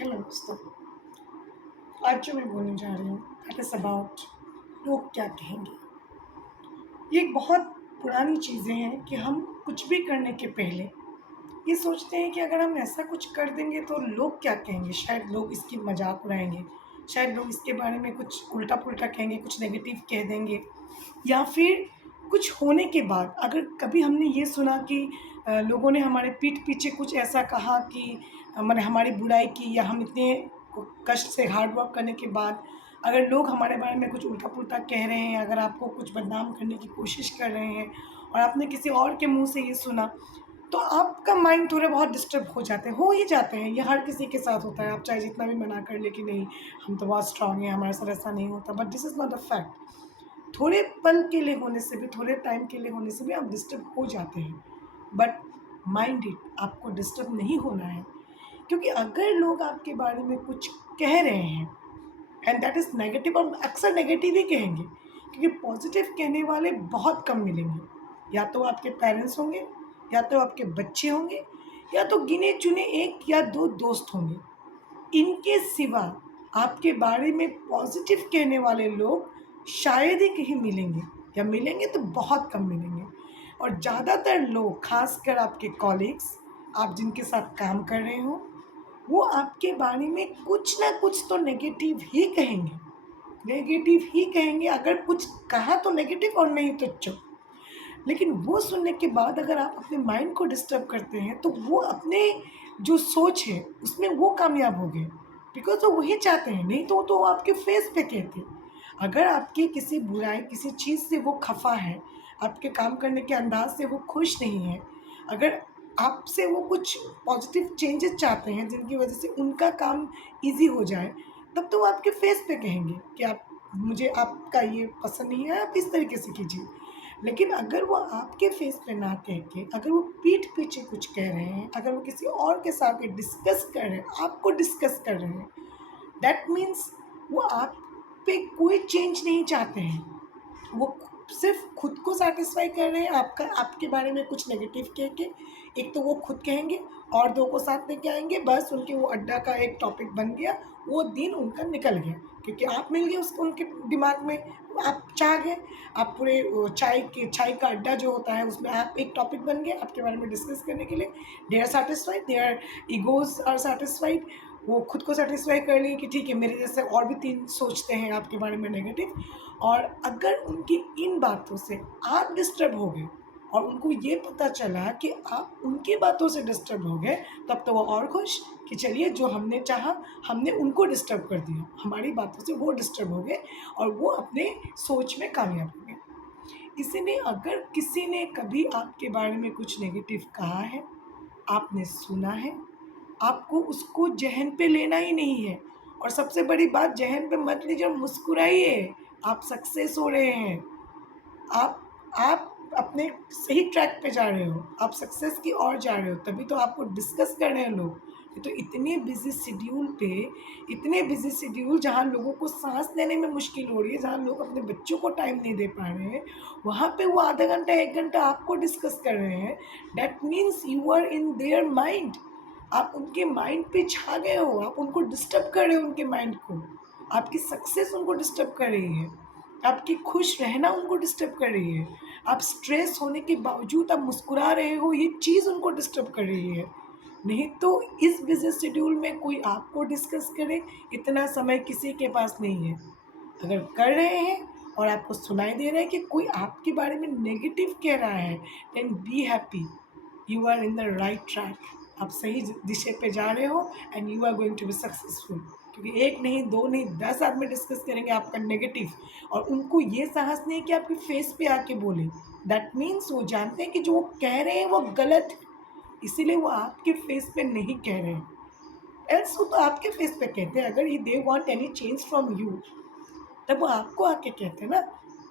Hello दोस्तों। आज जो मैं बोलने जा रही हूँ दैट इज़ अबाउट लोग क्या कहेंगे। ये एक बहुत पुरानी चीज़ें हैं कि हम कुछ भी करने के पहले ये सोचते हैं कि अगर हम ऐसा कुछ कर देंगे तो लोग क्या कहेंगे। शायद लोग इसकी मजाक उड़ाएंगे, शायद लोग इसके बारे में कुछ उल्टा पुल्टा कहेंगे, कुछ नेगेटिव कह देंगे, या फिर कुछ होने के बाद अगर कभी हमने ये सुना कि लोगों ने हमारे पीठ पीछे कुछ ऐसा कहा कि मैंने हमारी बुराई की, या हम इतने कष्ट से हार्ड वर्क करने के बाद अगर लोग हमारे बारे में कुछ उल्टा-पुल्टा कह रहे हैं, अगर आपको कुछ बदनाम करने की कोशिश कर रहे हैं और आपने किसी और के मुँह से ये सुना, तो आपका माइंड थोड़े बहुत डिस्टर्ब हो जाते हैं, हो ही जाते हैं। ये हर किसी के साथ होता है, आप चाहे जितना भी मना कर लें कि नहीं, हम तो बहुत स्ट्रॉन्ग हैं, हमारे साथ ऐसा नहीं होता, but this is not a fact. थोड़े पल के लिए होने से भी, थोड़े टाइम के लिए होने से भी आप डिस्टर्ब हो जाते हैं। बट माइंड इट, आपको डिस्टर्ब नहीं होना है, क्योंकि अगर लोग आपके बारे में कुछ कह रहे हैं एंड दैट इज़ नेगेटिव, और अक्सर नेगेटिव ही कहेंगे, क्योंकि पॉजिटिव कहने वाले बहुत कम मिलेंगे। या तो आपके पेरेंट्स होंगे, या तो आपके बच्चे होंगे, या तो गिने चुने 1 या 2 दोस्त होंगे। इनके सिवा आपके बारे में पॉजिटिव कहने वाले लोग शायद ही कहीं मिलेंगे, या मिलेंगे तो बहुत कम मिलेंगे। और ज़्यादातर लोग, खासकर आपके कॉलीग्स, आप जिनके साथ काम कर रहे हो, वो आपके बारे में कुछ ना कुछ तो नेगेटिव ही कहेंगे। नेगेटिव ही कहेंगे, अगर कुछ कहा तो नेगेटिव और नहीं तो चुप। लेकिन वो सुनने के बाद अगर आप अपने माइंड को डिस्टर्ब करते हैं, तो वो अपने जो सोच है उसमें वो कामयाब हो गए, बिकॉज़ वो वही चाहते हैं, नहीं तो वो आपके फेस पे कहते। अगर आपकी किसी बुराई, किसी चीज़ से वो खफ़ा है, आपके काम करने के अंदाज़ से वो खुश नहीं है, अगर आपसे वो कुछ पॉज़िटिव चेंजेज़ चाहते हैं जिनकी वज़ह से उनका काम ईज़ी हो जाए, तब तो वो आपके फेस पे कहेंगे कि आप, मुझे आपका ये पसंद नहीं है, आप इस तरीके से कीजिए। लेकिन अगर वो आपके फेस पे ना कह के, अगर वो पीठ पीछे कुछ कह रहे हैं, अगर वो किसी और के साथ ये डिस्कस कर रहे हैं, आपको डिस्कस कर रहे हैं, दैट मीन्स वो आप पे कोई चेंज नहीं चाहते हैं। वो सिर्फ़ खुद को सैटिस्फ़ाई कर रहे हैं, आपका, आपके बारे में कुछ नेगेटिव कह के। एक तो वो खुद कहेंगे और 2 को साथ लेके आएँगे, बस उनके वो अड्डा का एक टॉपिक बन गया, वो दिन उनका निकल गया, क्योंकि आप मिल गए उसको उनके दिमाग में, आप छा गए। आप पूरे चाय का अड्डा जो होता है उसमें आप एक टॉपिक बन गए आपके बारे में डिस्कस करने के लिए। They are satisfied, their egos are satisfied. वो खुद को सैटिस्फाई कर लिए कि ठीक है, मेरे जैसे और भी 3 सोचते हैं आपके बारे में नेगेटिव। और अगर उनकी इन बातों से आप डिस्टर्ब हो गए और उनको ये पता चला कि आप उनकी बातों से डिस्टर्ब हो गए, तब तो वो और खुश कि चलिए, जो हमने चाहा, हमने उनको डिस्टर्ब कर दिया, हमारी बातों से वो डिस्टर्ब हो गए और वो अपने सोच में कामयाब हो गए। इसीलिए अगर किसी ने कभी आपके बारे में कुछ नेगेटिव कहा है, आपने सुना है, आपको उसको ज़हन पे लेना ही नहीं है। और सबसे बड़ी बात, ज़हन पे मत लीजिए और मुस्कुराइए। आप सक्सेस हो रहे हैं। आप आप अपने सही ट्रैक पे जा रहे हो, आप सक्सेस की ओर जा रहे हो, तभी तो आपको डिस्कस कर रहे हैं लोग। नहीं तो इतने बिज़ी शेड्यूल पे, इतने बिज़ी शेड्यूल जहाँ लोगों को साँस लेने में मुश्किल हो रही है, जहाँ लोग अपने बच्चों को टाइम नहीं दे पा रहे हैं, वहाँ पे वो आधा घंटा, 1 घंटा आपको डिस्कस कर रहे हैं। That means you are in their mind. आप उनके माइंड पे छा गए हो, आप उनको डिस्टर्ब कर रहे हो, उनके माइंड को। आपकी सक्सेस उनको डिस्टर्ब कर रही है। आपकी खुश रहना उनको डिस्टर्ब कर रही है। आप स्ट्रेस होने के बावजूद आप मुस्कुरा रहे हो, ये चीज़ उनको डिस्टर्ब कर रही है। नहीं तो इस बिज़ी शेड्यूल में कोई आपको डिस्कस करे, इतना समय किसी के पास नहीं है। अगर कर रहे हैं और आपको सुनाई दे रहा है कि कोई आपके बारे में नेगेटिव कह रहा है, then be happy, you are in the right track. आप सही दिशा पे जा रहे हो and you are going to be successful. क्योंकि 1 नहीं, 2 नहीं, 10 आदमी डिस्कस करेंगे आपका नेगेटिव, और उनको ये साहस नहीं है कि आपके फेस पे आके बोले। दैट मीन्स वो जानते हैं कि जो वो कह रहे हैं वो गलत है, इसीलिए वो आपके फेस पे नहीं कह रहे हैं। एल्स वो तो आपके फेस पे कहते हैं। अगर ये they want any change from you, तब वो आपको आके कहते हैं ना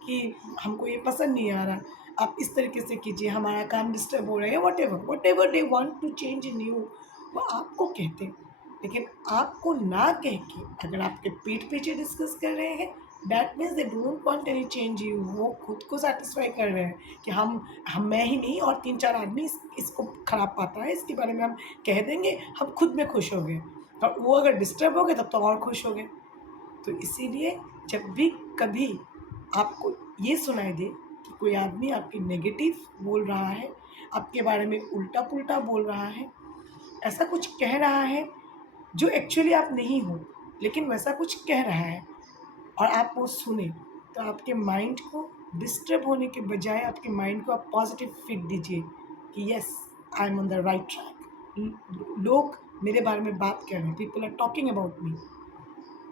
कि हमको ये पसंद नहीं आ रहा, आप इस तरीके से कीजिए, हमारा काम डिस्टर्ब हो रहा है, whatever they want to change in you, वो आपको कहते हैं। लेकिन आपको ना कह के अगर आपके पीठ पीछे डिस्कस कर रहे हैं, that means they don't want any change you. वो खुद को सैटिस्फाई कर रहे हैं कि हम मैं ही नहीं और 3-4 आदमी इसको खराब पाता है, इसके बारे में हम कह देंगे, हम खुद में खुश हो गए। और वो अगर डिस्टर्ब हो गए तब तो और खुश हो गए। तो इसीलिए जब भी कभी आपको ये सुनाई दे कि कोई आदमी आपकी नेगेटिव बोल रहा है, आपके बारे में उल्टा-पुल्टा बोल रहा है, ऐसा कुछ कह रहा है जो एक्चुअली आप नहीं हो, लेकिन वैसा कुछ कह रहा है और आप वो सुने, तो आपके माइंड को डिस्टर्ब होने के बजाय आपके माइंड को आप पॉजिटिव फीड दीजिए कि yes, I am on the right track. लोग मेरे बारे में बात कर रहे हैं, people are talking about me.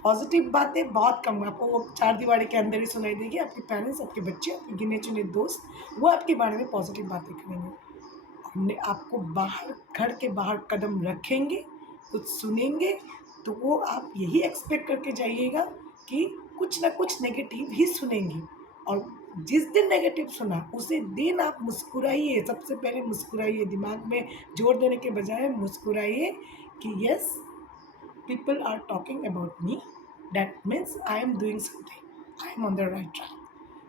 Positive बातें बहुत कम, आपको वो चार दीवारी के अंदर ही सुनाई देगी। आपके पेरेंट्स, आपके बच्चे, आपके गिने चुने दोस्त, वो आपके बारे में पॉजिटिव बातें करेंगे। हमने आपको बाहर, घर के बाहर कदम रखेंगे, कुछ सुनेंगे, तो वो आप यही एक्सपेक्ट करके जाइएगा कि कुछ ना कुछ नेगेटिव ही सुनेंगे। और जिस दिन नेगेटिव सुना उसी दिन आप मुस्कुराइए, सबसे पहले मुस्कुराइए, दिमाग में जोर देने के बजाय मुस्कुराइए कि yes, people are talking about me, that means I am doing something, I am on the right track.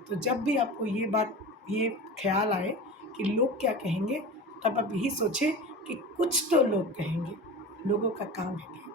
तो जब भी आपको ये ख्याल आए कि लोग क्या कहेंगे, तब आप यही सोचें कि कुछ तो लोग कहेंगे, लोगों का काम है।